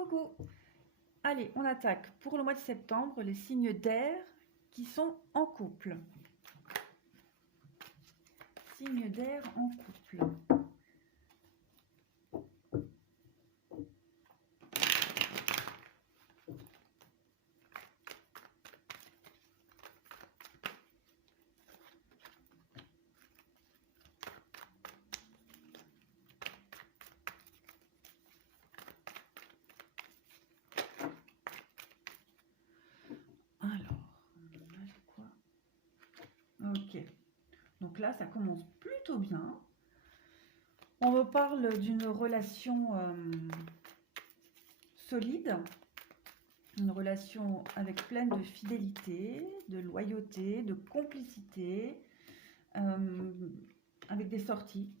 Coucou! Allez, on attaque pour le mois de septembre les signes d'air qui sont en couple. Signes d'air en couple. Ok, donc là ça commence plutôt bien. On me parle d'une relation solide, une relation avec pleine de fidélité, de loyauté, de complicité, avec des sorties.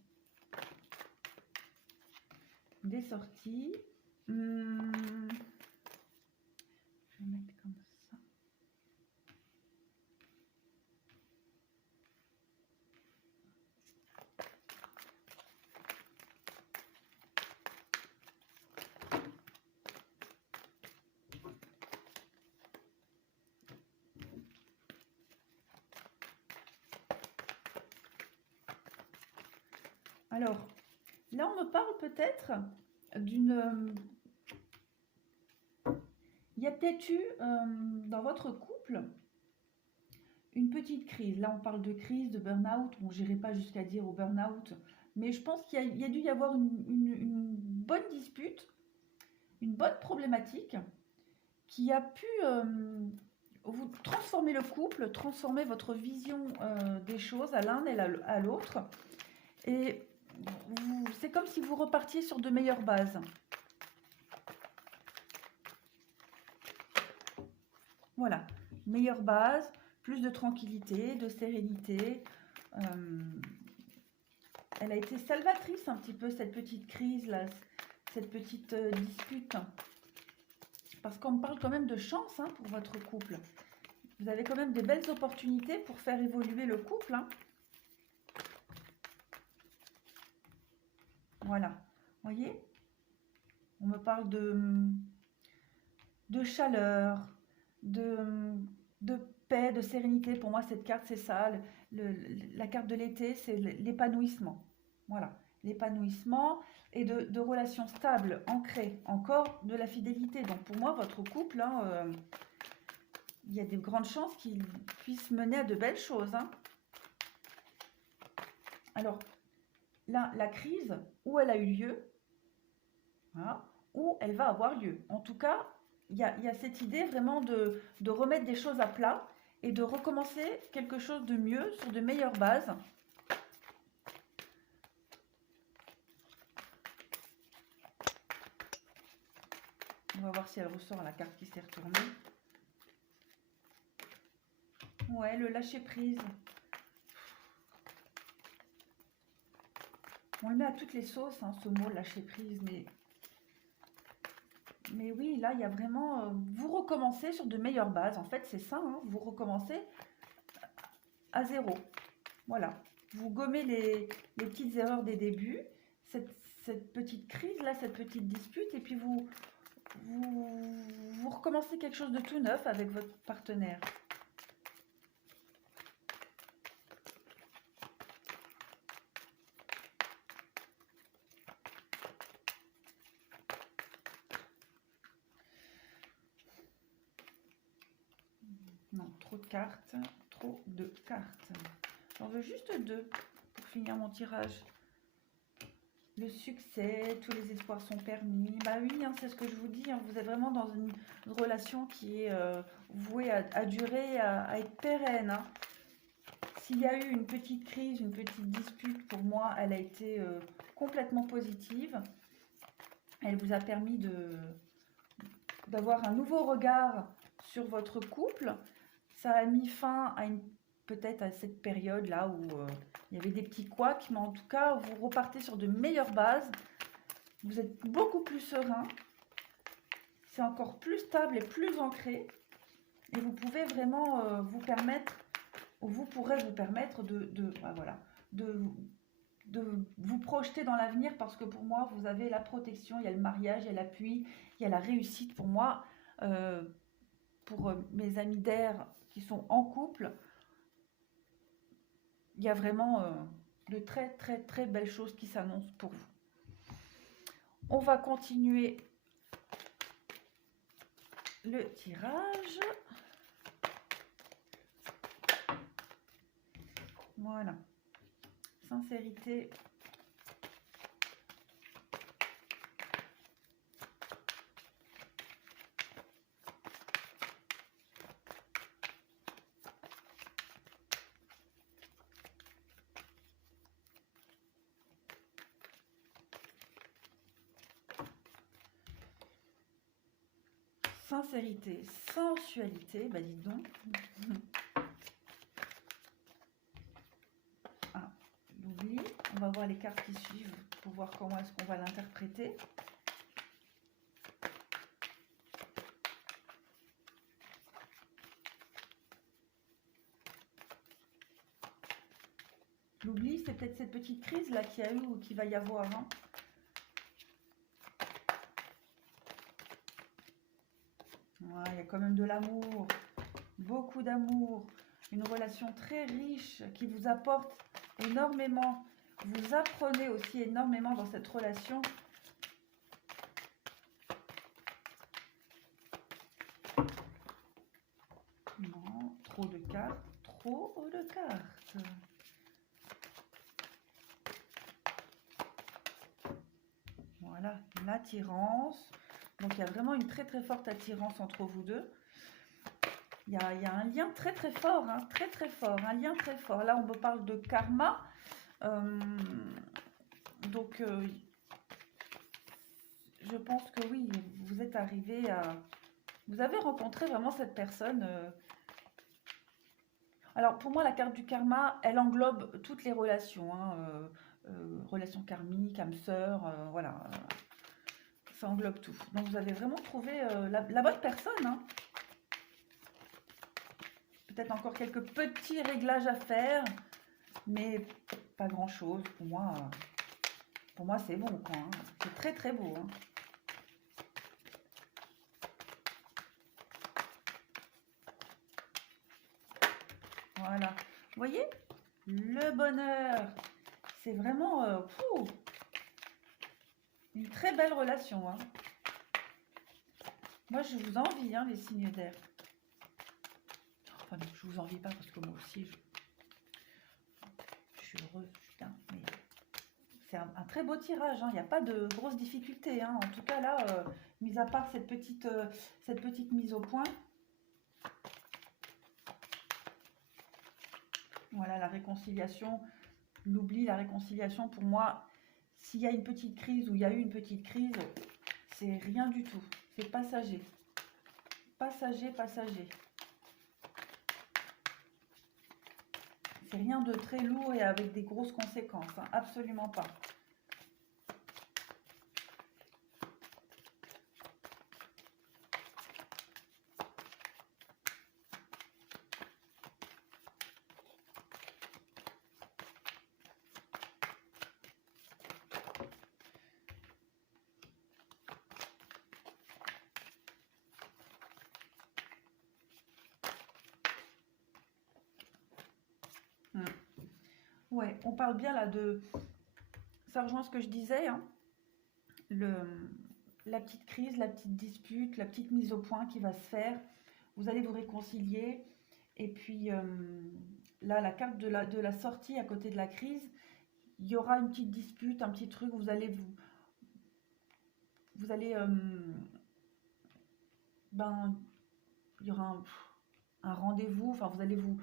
Des sorties. Je vais mettre comme ça. Alors, là, on me parle peut-être d'une... Il y a peut-être eu dans votre couple une petite crise. Là, on parle de crise, de burn-out. Bon, je n'irai pas jusqu'à dire au burn-out, mais je pense qu'il y a dû y avoir une bonne dispute, une bonne problématique qui a pu vous transformer le couple, transformer votre vision des choses à l'un et à l'autre. Et c'est comme si vous repartiez sur de meilleures bases. Voilà, meilleure base, plus de tranquillité, de sérénité. Elle a été salvatrice un petit peu, cette petite crise là, cette petite dispute. Parce qu'on me parle quand même de chance pour votre couple. Vous avez quand même des belles opportunités pour faire évoluer le couple. Voilà, voyez, on me parle de chaleur, de paix, de sérénité. Pour moi, cette carte, c'est ça. La carte de l'été, c'est l'épanouissement. Voilà, l'épanouissement et de relations stables, ancrées, encore de la fidélité. Donc pour moi, votre couple, il y a de grandes chances qu'il puisse mener à de belles choses. Alors, là, la crise, où elle a eu lieu, voilà, où elle va avoir lieu. En tout cas, il y a cette idée vraiment de remettre des choses à plat et de recommencer quelque chose de mieux, sur de meilleures bases. On va voir si elle ressort à la carte qui s'est retournée. Ouais, le lâcher prise. On le met à toutes les sauces, ce mot lâcher prise, mais oui, là, il y a vraiment... vous recommencez sur de meilleures bases. En fait, c'est ça, vous recommencez à zéro. Voilà. Vous gommez les petites erreurs des débuts, cette petite crise-là, cette petite dispute, et puis vous recommencez quelque chose de tout neuf avec votre partenaire. Non, trop de cartes, trop de cartes. J'en veux juste deux pour finir mon tirage. Le succès, tous les espoirs sont permis. Bah oui, c'est ce que je vous dis. Vous êtes vraiment dans une relation qui est vouée à durer, à être pérenne. S'il y a eu une petite crise, une petite dispute, pour moi, elle a été complètement positive. Elle vous a permis d'avoir un nouveau regard sur votre couple. Ça a mis fin à peut-être à cette période-là où il y avait des petits couacs, mais en tout cas, vous repartez sur de meilleures bases. Vous êtes beaucoup plus serein. C'est encore plus stable et plus ancré. Et vous pouvez vraiment vous permettre, ou vous pourrez vous permettre de de vous projeter dans l'avenir, parce que pour moi, vous avez la protection, il y a le mariage, il y a l'appui, il y a la réussite. Pour moi, pour mes amis d'air qui sont en couple, il y a vraiment de très très très belles choses qui s'annoncent pour vous. On va continuer le tirage. Voilà. Sincérité. Sincérité, sensualité, bah dites donc. Ah, l'oubli. On va voir les cartes qui suivent pour voir comment est-ce qu'on va l'interpréter. L'oubli, c'est peut-être cette petite crise là qu'il y a eu ou qu'il va y avoir. Hein. Ouais, il y a quand même de l'amour, beaucoup d'amour, une relation très riche qui vous apporte énormément. Vous apprenez aussi énormément dans cette relation. Non, trop de cartes, trop de cartes. Voilà, l'attirance. Donc, il y a vraiment une très très forte attirance entre vous deux. Il y a un lien très très fort, hein, très très fort, un lien très fort. Là, on me parle de karma. Donc, je pense que oui, vous êtes arrivé à... Vous avez rencontré vraiment cette personne. Alors, pour moi, la carte du karma, elle englobe toutes les relations. Hein, relations karmiques, âme sœur, voilà. Ça englobe tout. Donc, vous avez vraiment trouvé la bonne personne. Hein. Peut-être encore quelques petits réglages à faire, mais pas grand-chose. Pour moi c'est bon. Hein. C'est très très beau. Hein. Voilà. Vous voyez, le bonheur, c'est vraiment une très belle relation. Hein. Moi, je vous envie, hein, les signes d'air. Enfin, non, je vous envie pas parce que moi aussi, je suis heureuse. Putain, mais c'est un très beau tirage. Hein. Il n'y a pas de grosses difficultés. Hein. En tout cas, là, mis à part cette petite mise au point. Voilà, la réconciliation, l'oubli, la réconciliation, pour moi, s'il y a une petite crise ou il y a eu une petite crise, c'est rien du tout. C'est passager. Passager, passager. C'est rien de très lourd et avec des grosses conséquences. Hein. Absolument pas. Ouais, on parle bien là de... Ça rejoint ce que je disais, hein. La petite crise, la petite dispute, la petite mise au point qui va se faire. Vous allez vous réconcilier. Et puis là, la carte de la sortie à côté de la crise, il y aura une petite dispute, un petit truc, vous allez ben, il y aura un rendez-vous, enfin vous allez vous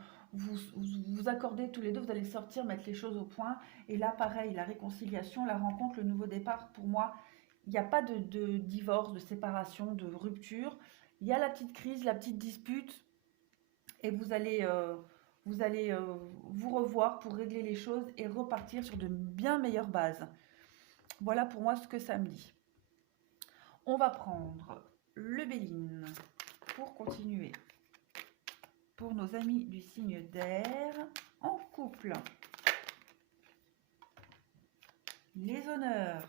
accorder tous les deux, vous allez sortir, mettre les choses au point. Et là, pareil, la réconciliation, la rencontre, le nouveau départ, pour moi, il n'y a pas de divorce, de séparation, de rupture. Il y a la petite crise, la petite dispute, et vous allez vous revoir pour régler les choses et repartir sur de bien meilleures bases. Voilà pour moi ce que ça me dit. On va prendre le Béline pour continuer. Pour nos amis du signe d'air en couple. Les honneurs.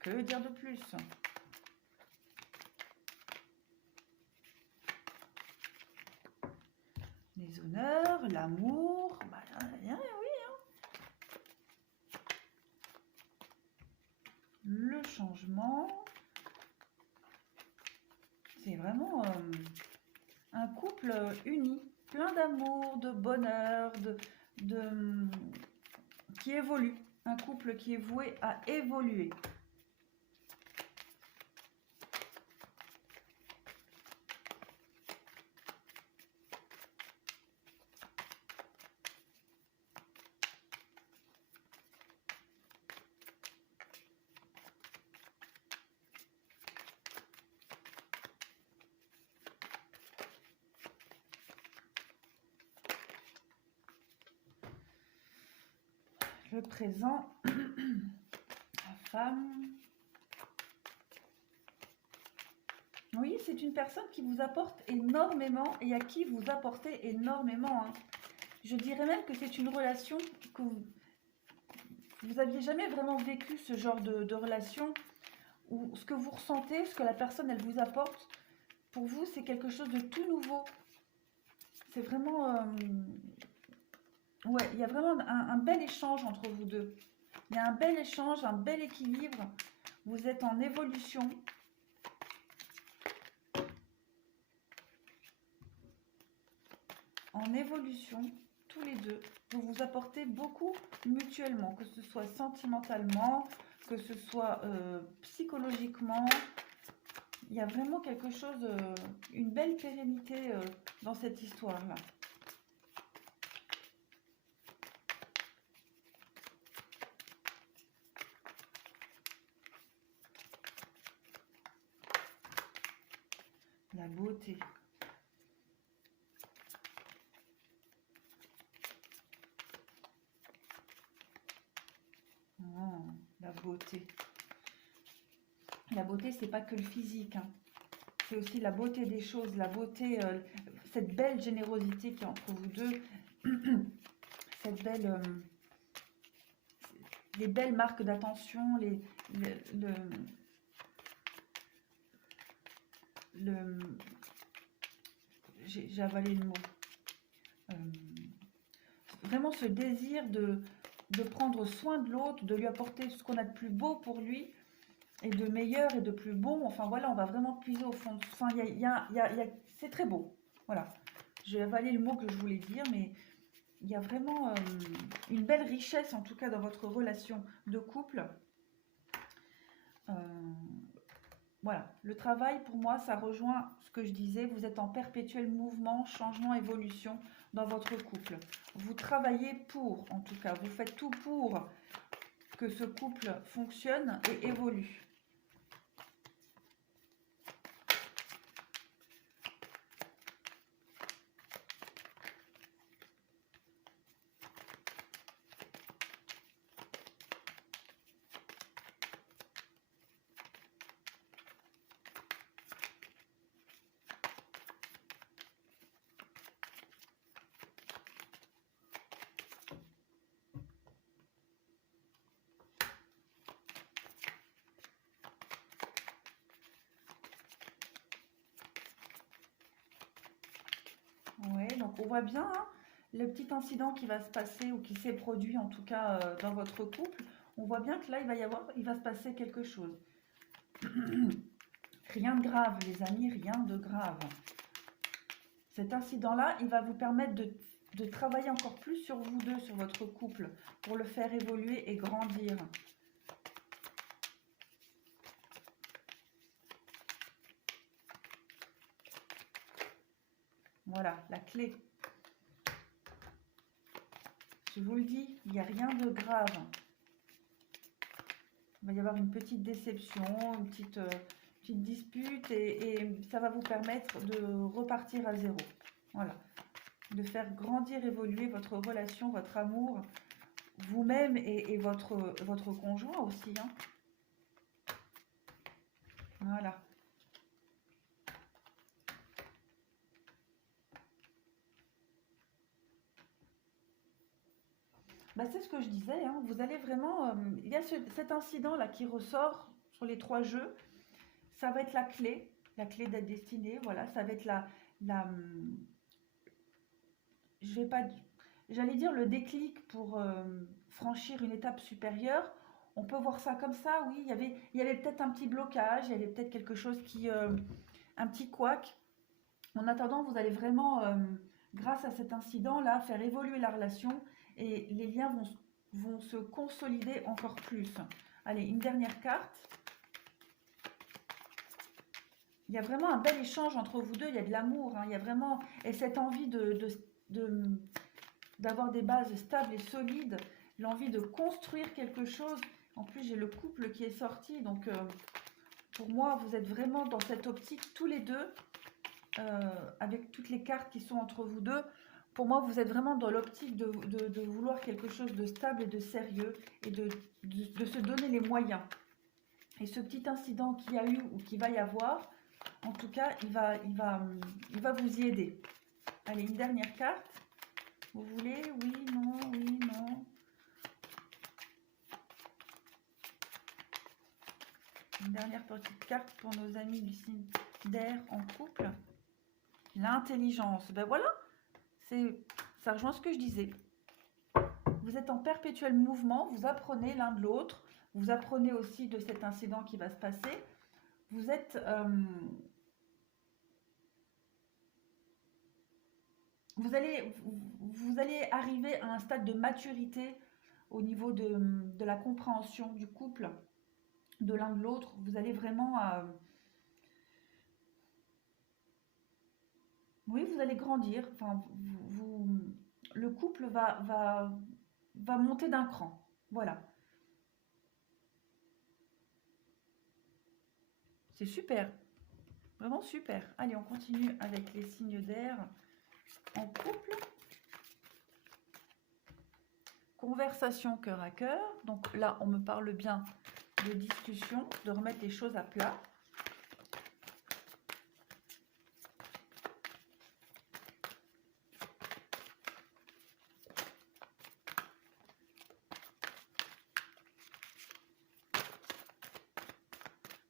Que dire de plus? Les honneurs, l'amour. Bah, oui. Le changement. C'est vraiment un couple uni, plein d'amour, de bonheur, qui évolue. Un couple qui est voué à évoluer. Le présent, la femme. Oui, c'est une personne qui vous apporte énormément et à qui vous apportez énormément. Hein. Je dirais même que c'est une relation que vous n'aviez jamais vraiment vécu ce genre de relation où ce que vous ressentez, ce que la personne elle vous apporte, pour vous c'est quelque chose de tout nouveau. C'est vraiment... ouais, il y a vraiment un bel échange entre vous deux. Il y a un bel échange, un bel équilibre. Vous êtes en évolution. En évolution, tous les deux. Vous vous apportez beaucoup mutuellement, que ce soit sentimentalement, que ce soit psychologiquement. Il y a vraiment quelque chose, une belle pérennité dans cette histoire-là. La beauté. Oh, la beauté. La beauté, c'est pas que le physique. Hein. C'est aussi la beauté des choses, la beauté, cette belle générosité qui est entre vous deux. Cette belle... les belles marques d'attention, j'ai avalé le mot. Vraiment ce désir de prendre soin de l'autre, de lui apporter ce qu'on a de plus beau pour lui, et de meilleur et de plus bon. Enfin voilà, on va vraiment puiser au fond. Enfin, c'est très beau. Voilà, j'ai avalé le mot que je voulais dire, mais il y a vraiment une belle richesse, en tout cas, dans votre relation de couple. Voilà, le travail, pour moi, ça rejoint ce que je disais. Vous êtes en perpétuel mouvement, changement, évolution dans votre couple. Vous travaillez pour, en tout cas, vous faites tout pour que ce couple fonctionne et évolue. Ouais, donc on voit bien hein, le petit incident qui va se passer ou qui s'est produit en tout cas dans votre couple. On voit bien que là, il va se passer quelque chose. Rien de grave, les amis, rien de grave. Cet incident-là, il va vous permettre de travailler encore plus sur vous deux, sur votre couple, pour le faire évoluer et grandir. Voilà, la clé. Je vous le dis, il n'y a rien de grave. Il va y avoir une petite déception, une petite dispute et ça va vous permettre de repartir à zéro. Voilà. De faire grandir, évoluer votre relation, votre amour, vous-même et votre conjoint aussi. Hein. Voilà. Bah, c'est ce que je disais, hein, vous allez vraiment... il y a cet incident-là qui ressort sur les 3 jeux. Ça va être la clé d'être destinée, voilà, ça va être je vais pas, j'allais dire le déclic pour franchir une étape supérieure. On peut voir ça comme ça, oui, il y avait peut-être un petit blocage, il y avait peut-être quelque chose un petit couac. En attendant, vous allez vraiment, grâce à cet incident-là, faire évoluer la relation et les liens vont se consolider encore plus. Allez, une dernière carte. Il y a vraiment un bel échange entre vous deux, il y a de l'amour, hein, il y a vraiment, et cette envie d'avoir des bases stables et solides, l'envie de construire quelque chose. En plus, j'ai le couple qui est sorti, donc pour moi, vous êtes vraiment dans cette optique, tous les deux, avec toutes les cartes qui sont entre vous deux. Pour moi, vous êtes vraiment dans l'optique de vouloir quelque chose de stable et de sérieux, et de se donner les moyens. Et ce petit incident qu'il y a eu ou qu'il va y avoir, en tout cas, il va vous y aider. Allez, une dernière carte. Vous voulez? Oui, non, oui, non. Une dernière petite carte pour nos amis du signe d'air en couple. L'intelligence. Ben voilà, ça rejoint ce que je disais. Vous êtes en perpétuel mouvement, vous apprenez l'un de l'autre. Vous apprenez aussi de cet incident qui va se passer. Vous êtes... vous allez arriver à un stade de maturité au niveau de la compréhension du couple, de l'un de l'autre. Vous allez vraiment... oui, vous allez grandir. Enfin, le couple va monter d'un cran. Voilà. C'est super. Vraiment super. Allez, on continue avec les signes d'air en couple. Conversation cœur à cœur. Donc là, on me parle bien de discussion, de remettre les choses à plat.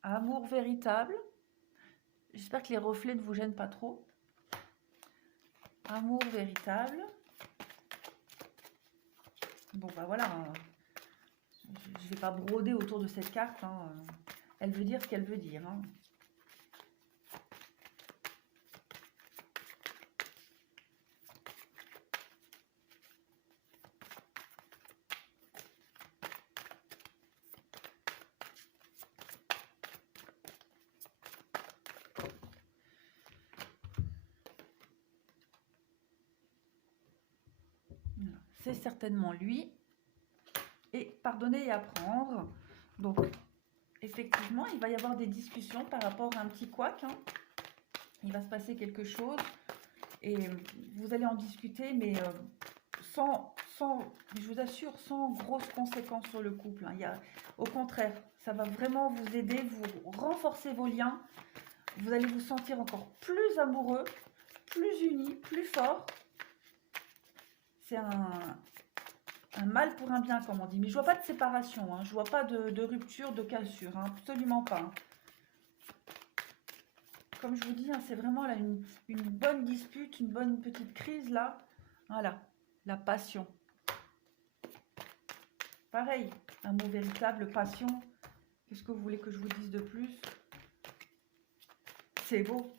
Amour véritable. J'espère que les reflets ne vous gênent pas trop. Amour véritable. Bon, bah voilà. Je ne vais pas broder autour de cette carte. Hein. Elle veut dire ce qu'elle veut dire. Hein. C'est certainement lui. Et pardonner et apprendre. Donc, effectivement, il va y avoir des discussions par rapport à un petit couac. Hein. Il va se passer quelque chose. Et vous allez en discuter, mais je vous assure, sans grosses conséquences sur le couple. Hein. Au contraire, ça va vraiment vous aider, vous renforcer vos liens. Vous allez vous sentir encore plus amoureux, plus unis, plus forts. C'est un mal pour un bien, comme on dit. Mais je vois pas de séparation, hein. Je vois pas de rupture, de cassure, hein. Absolument pas. Hein. Comme je vous dis, hein, c'est vraiment là une bonne dispute, une bonne petite crise là. Voilà, la passion. Pareil, amour véritable, passion. Qu'est-ce que vous voulez que je vous dise de plus? C'est beau.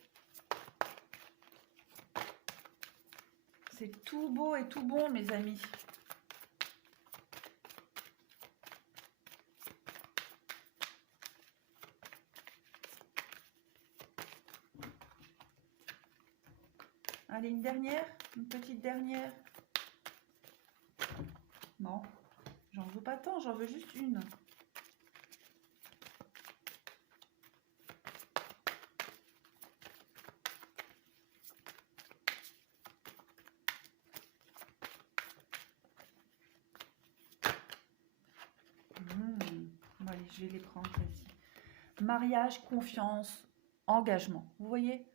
C'est tout beau et tout bon, mes amis. Allez, une dernière, une petite dernière. Non, j'en veux pas tant, j'en veux juste une. Bon, allez, je vais les prendre celle-ci. Mariage, confiance, engagement. Vous voyez?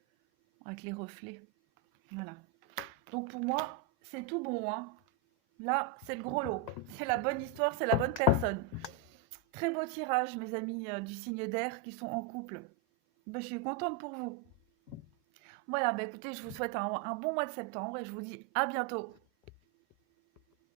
Avec les reflets. Voilà. Donc pour moi, c'est tout bon. Hein. Là, c'est le gros lot. C'est la bonne histoire, c'est la bonne personne. Très beau tirage, mes amis du signe d'air qui sont en couple. Ben, je suis contente pour vous. Voilà, ben, écoutez, je vous souhaite un bon mois de septembre et je vous dis à bientôt.